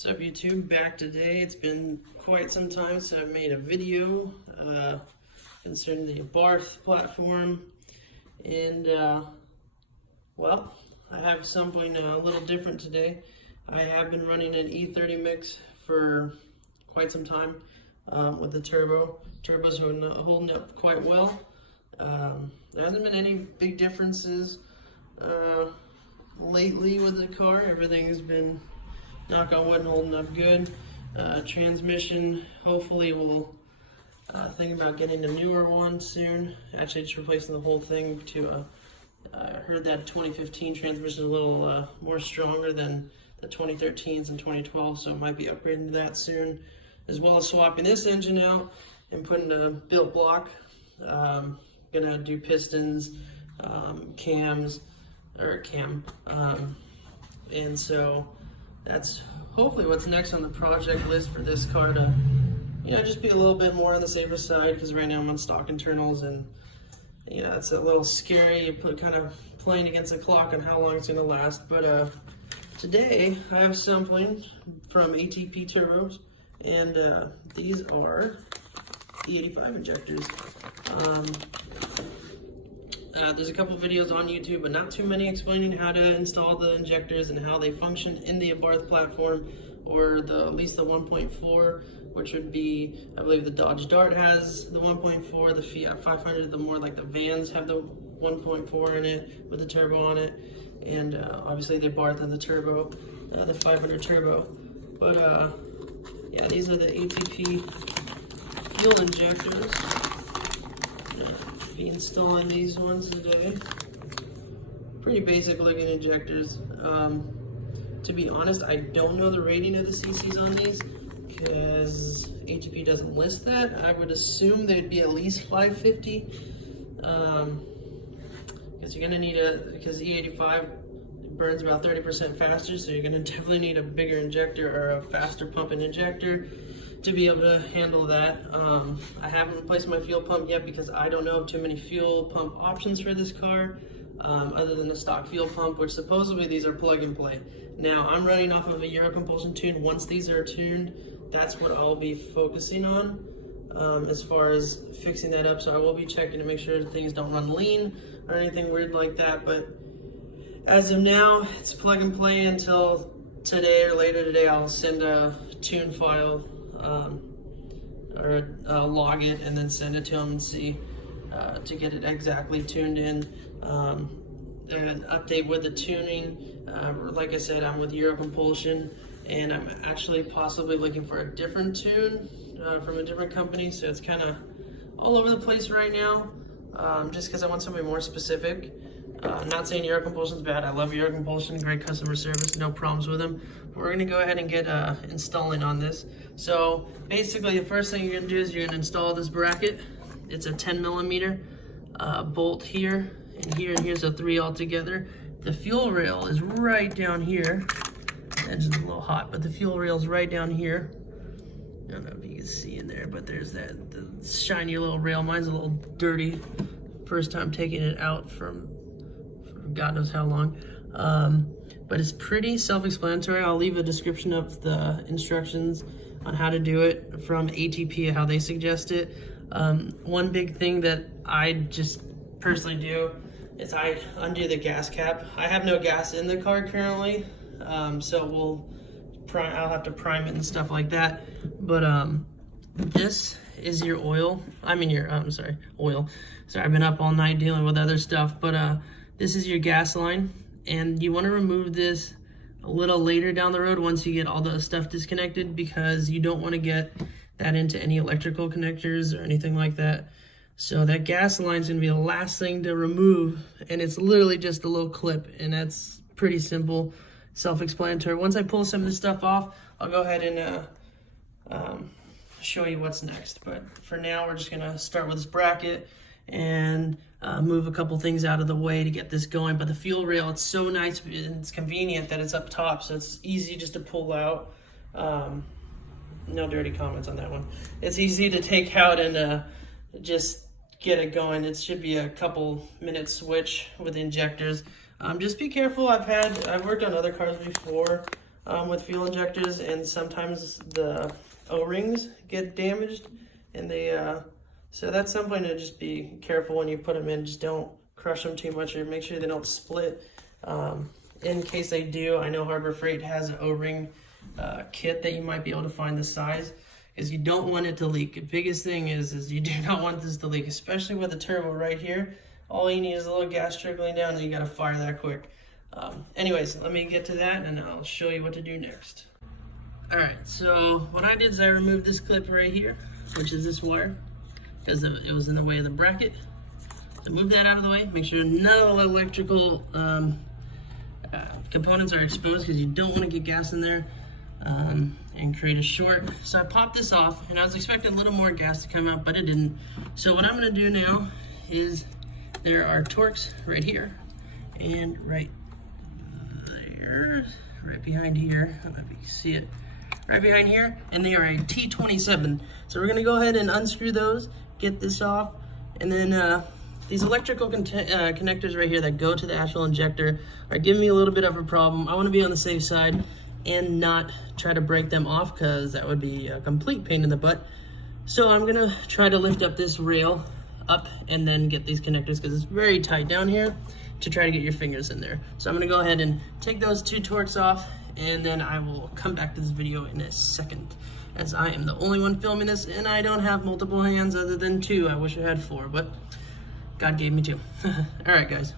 What's up, YouTube? Back today. It's been quite some time since I've made a video concerning the Abarth platform, and well, I have something a little different today. I have been running an E30 mix for quite some time with the turbo. Turbo's holding up quite well. There hasn't been any big differences lately with the car. Everything has been, knock on wood, holding up good. Transmission, hopefully we'll think about getting a newer one soon. Actually, just replacing the whole thing to I heard that 2015 transmission is a little more stronger than the 2013s and 2012, so I might be upgrading to that soon, as well as swapping this engine out and putting a built block. Gonna do pistons, cams, and so that's hopefully what's next on the project list for this car, to just be a little bit more on the safer side, because right now I'm on stock internals, and it's a little scary. You put kind of playing against the clock on how long it's going to last. But today I have something from ATP turbos, and these are E85 injectors. There's a couple videos on YouTube, but not too many, explaining how to install the injectors and how they function in the Abarth platform, or at least the 1.4, which would be, I believe the Dodge Dart has the 1.4, the Fiat 500, the more like the vans have the 1.4 in it with the turbo on it, and obviously the Abarth and the turbo, the 500 turbo. But yeah, these are the ATP fuel injectors. Be installing these ones today. Pretty basic looking injectors. To be honest, I don't know the rating of the CCs on these, because ATP doesn't list that. I would assume they'd be at least 550, because you're gonna need because E85 burns about 30% faster, so you're gonna definitely need a bigger injector or a faster pumping injector to be able to handle that. I haven't replaced my fuel pump yet, because I don't know of too many fuel pump options for this car, other than the stock fuel pump, which supposedly these are plug and play. Now, I'm running off of a Eurocompulsion tune. Once these are tuned, that's what I'll be focusing on as far as fixing that up. So I will be checking to make sure things don't run lean or anything weird like that. But as of now, it's plug and play until today or later today. I'll send a tune file or log it and then send it to them and see to get it exactly tuned in, and update with the tuning. Like I said, I'm with Eurocompulsion, and I'm actually possibly looking for a different tune from a different company, so it's kind of all over the place right now, just because I want something more specific. I'm not saying Eurocompulsion's bad. I love Eurocompulsion, great customer service, no problems with them. But we're gonna go ahead and get installing on this. So basically, the first thing you're gonna do is you're gonna install this bracket. It's a 10mm bolt here, and here's a 3 altogether. The fuel rail is right down here. The edge is a little hot, but the fuel rail is right down here. I don't know if you can see in there, but there's the shiny little rail. Mine's a little dirty. First time taking it out from God knows how long. But it's pretty self-explanatory. I'll leave a description of the instructions on how to do it from ATP, how they suggest it. One big thing that I just personally do is I undo the gas cap. I have no gas in the car currently, so I'll have to prime it and stuff like that. But this is your oil. Oil. Sorry, I've been up all night dealing with other stuff, but this is your gas line, and you want to remove this a little later down the road once you get all the stuff disconnected, because you don't want to get that into any electrical connectors or anything like that. So that gas line is going to be the last thing to remove, and it's literally just a little clip, and that's pretty simple, self-explanatory. Once I pull some of this stuff off, I'll go ahead and show you what's next. But for now, we're just going to start with this bracket and move a couple things out of the way to get this going. But the fuel rail, it's so nice and it's convenient that it's up top, so it's easy just to pull out. No dirty comments on that one. It's easy to take out and just get it going. It should be a couple minute switch with injectors. Just be careful. I've worked on other cars before with fuel injectors, and sometimes the O-rings get damaged, and so that's something to just be careful when you put them in. Just don't crush them too much, or make sure they don't split. In case they do, I know Harbor Freight has an O-ring kit that you might be able to find the size, is you don't want it to leak. The biggest thing is you do not want this to leak, especially with the turbo right here. All you need is a little gas trickling down, and you gotta fire that quick. Anyways, let me get to that, and I'll show you what to do next. All right, so what I did is I removed this clip right here, which is this wire, because it was in the way of the bracket. So move that out of the way. Make sure none of the electrical components are exposed, because you don't want to get gas in there and create a short. So I popped this off, and I was expecting a little more gas to come out, but it didn't. So what I'm going to do now is, there are Torx right here and right there, right behind here. I don't know if you can see it. Right behind here, and they are a T27. So we're going to go ahead and unscrew those, get this off, and then these electrical connectors right here that go to the actual injector are giving me a little bit of a problem. I want to be on the safe side and not try to break them off, because that would be a complete pain in the butt. So I'm gonna try to lift up this rail up and then get these connectors, because it's very tight down here to try to get your fingers in there. So I'm gonna go ahead and take those two Torx off, and then I will come back to this video in a second, as I am the only one filming this, and I don't have multiple hands other than two. I wish I had four, but God gave me two. All right, guys,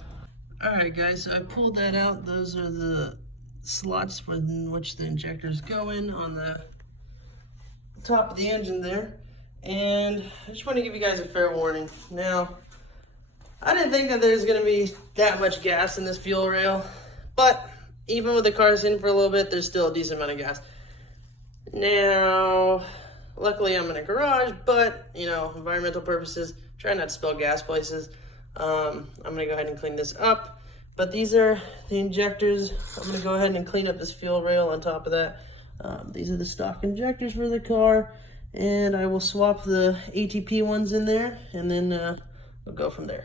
so I pulled that out. Those are the slots in which the injectors go in on the top of the engine there. And I just want to give you guys a fair warning. Now, I didn't think that there's going to be that much gas in this fuel rail, but even with the car sitting for a little bit, there's still a decent amount of gas. Now, luckily I'm in a garage, but, you know, environmental purposes, try not to spill gas places. I'm going to go ahead and clean this up. But these are the injectors. I'm going to go ahead and clean up this fuel rail on top of that. These are the stock injectors for the car, and I will swap the ATP ones in there, and then we'll go from there.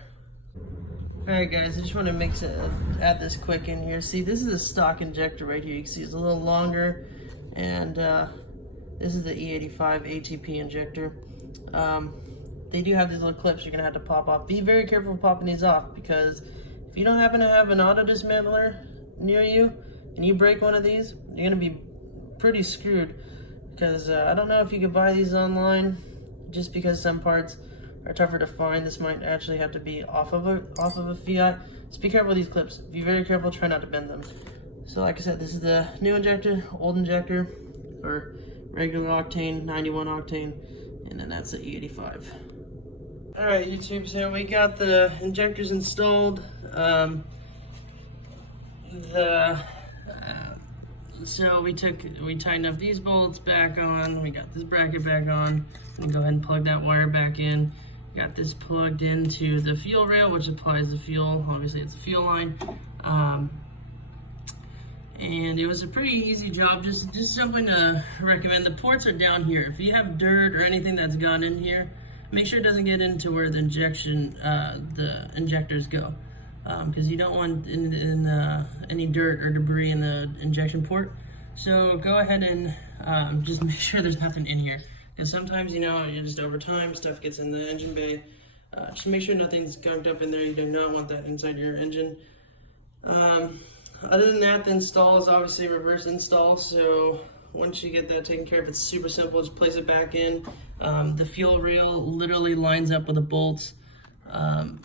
Alright guys, I just want to add this quick in here. See, this is a stock injector right here. You can see it's a little longer, and this is the E85 ATP injector. They do have these little clips you're going to have to pop off. Be very careful popping these off, because if you don't happen to have an auto dismantler near you and you break one of these, you're going to be pretty screwed, because I don't know if you could buy these online, just because some parts are tougher to find. This might actually have to be off of a Fiat. Just be careful with these clips. Be very careful, try not to bend them. So like I said, this is the new injector, old injector for regular octane, 91 octane, and then that's the E85. Alright YouTube, so we got the injectors installed. So we tightened up these bolts back on, we got this bracket back on, and go ahead and plug that wire back in. Got this plugged into the fuel rail, which applies the fuel. Obviously it's a fuel line. And it was a pretty easy job, just something to recommend. The ports are down here. If you have dirt or anything that's gone in here, make sure it doesn't get into where the the injectors go, because you don't want any dirt or debris in the injection port. So go ahead and just make sure there's nothing in here, because sometimes, you know, just over time stuff gets in the engine bay. Just make sure nothing's gunked up in there. You do not want that inside your engine. Other than that, the install is obviously reverse install, so once you get that taken care of, it's super simple. Just place it back in. The fuel rail literally lines up with the bolts.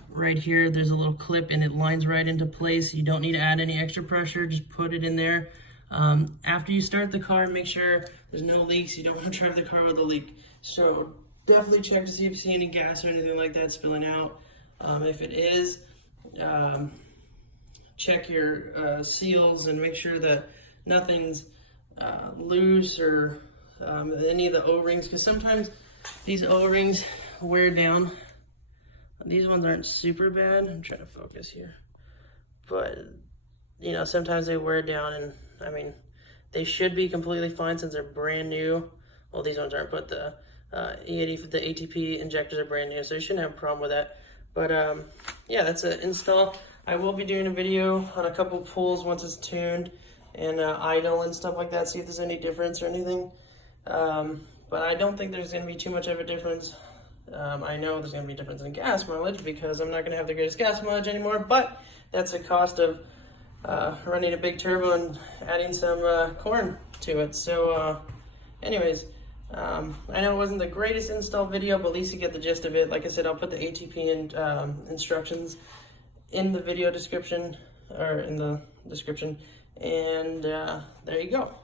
Right here, there's a little clip, and it lines right into place. You don't need to add any extra pressure. Just put it in there. After you start the car, make sure there's no leaks. You don't want to drive the car with a leak. So definitely check to see if you see any gas or anything like that spilling out. If it is, check your seals and make sure that nothing's loose, or any of the O-rings, because sometimes these O-rings wear down. These ones aren't super bad. I'm trying to focus here, but you know, sometimes they wear down, and I mean, they should be completely fine since they're brand new. Well, these ones aren't, but the E80, the ATP injectors are brand new, so you shouldn't have a problem with that. But yeah, that's an install. I will be doing a video on a couple pulls once it's tuned. and idle and stuff like that, see if there's any difference or anything. But I don't think there's going to be too much of a difference. I know there's going to be a difference in gas mileage because I'm not going to have the greatest gas mileage anymore, but that's the cost of running a big turbo and adding some corn to it. So anyways, I know it wasn't the greatest install video, but at least you get the gist of it. Like I said, I'll put the ATP instructions in the video description, or in the description, and there you go.